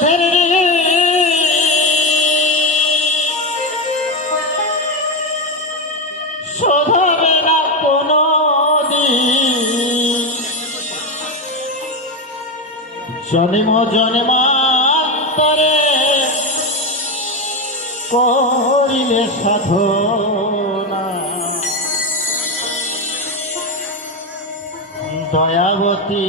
দুধের শোধবে না কোনো জন্ম জন্মান্তরে করিলে সাধনা। দয়াবতী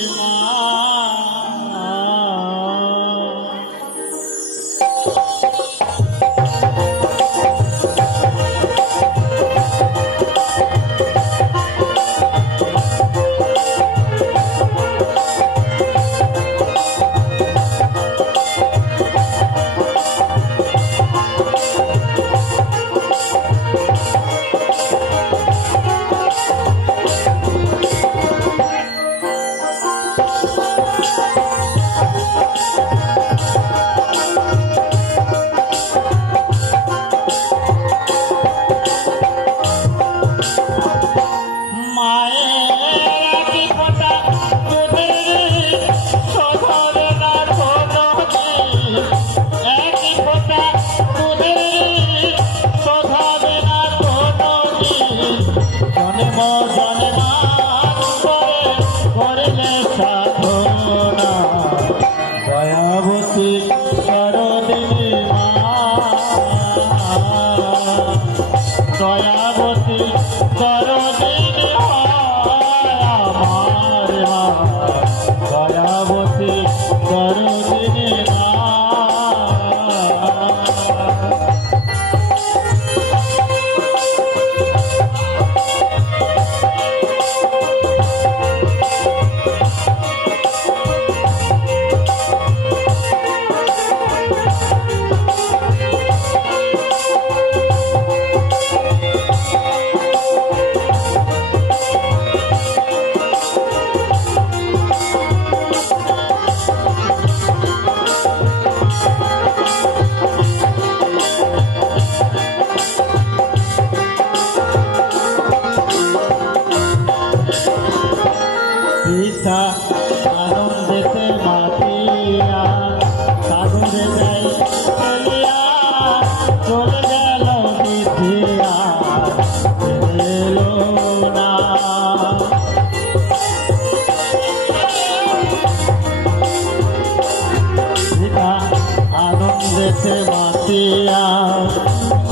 মা মায়ের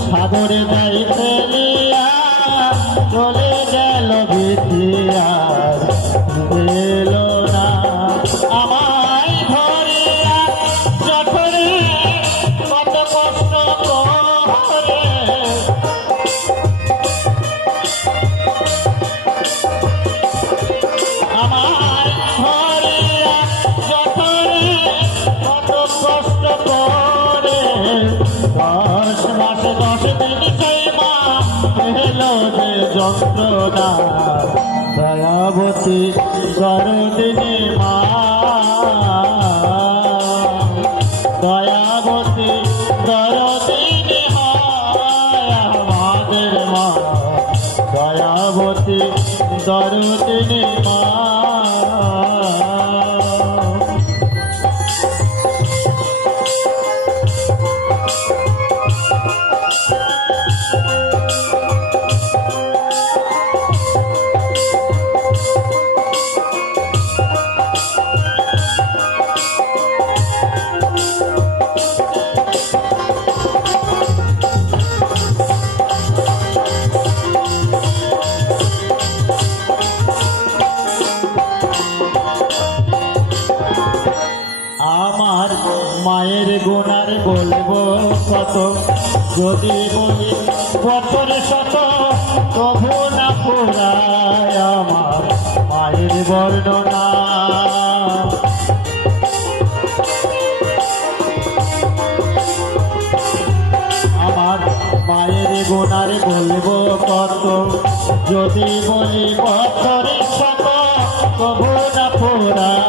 সাগরে যাই চলিয়া চলে গেল বিধিয়া। এলো না আমায় ধরিয়া যখন কত কষ্ট দশ মাস দশ দিন সেই মা এলো যে যন্ত্রণা। দয়াবতী গরদিনী মা। দয়াবতী গরদিনী আমাদের মা। দয়াবতী দরদিনী আমার মায়ের গুণার বলব কত যদি বলি বছর শত, তবু না পুরায় আমার মায়ের বর্ণনা। আমার মায়ের গুণার বলব কত। যদি বলি পথরে শত, তবু না পোড়ায়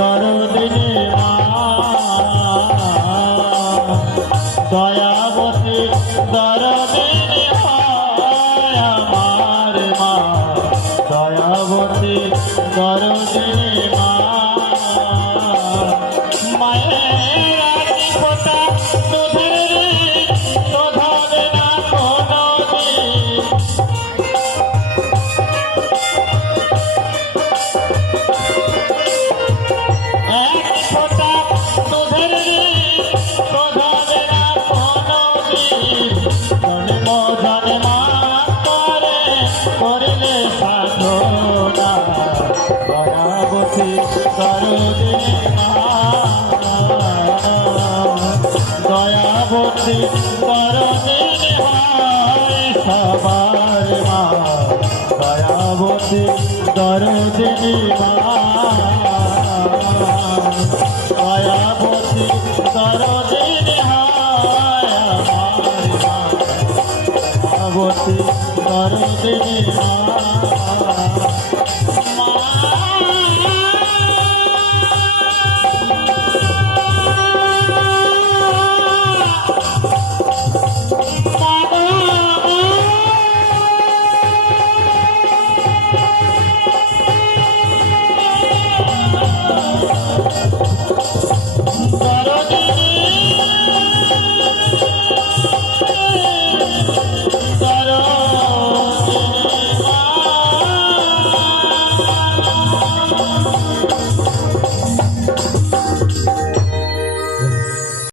দরদিনী দয়াবতী দরদিনী আমার মা। দয়াবতী দরদিনী কাছে পরদিন হয়, সবার মা। দয়াবতী দরদিনী মা দয়াবতী দরদিনী হয়, আমার মা। দয়াবতী দরদিনী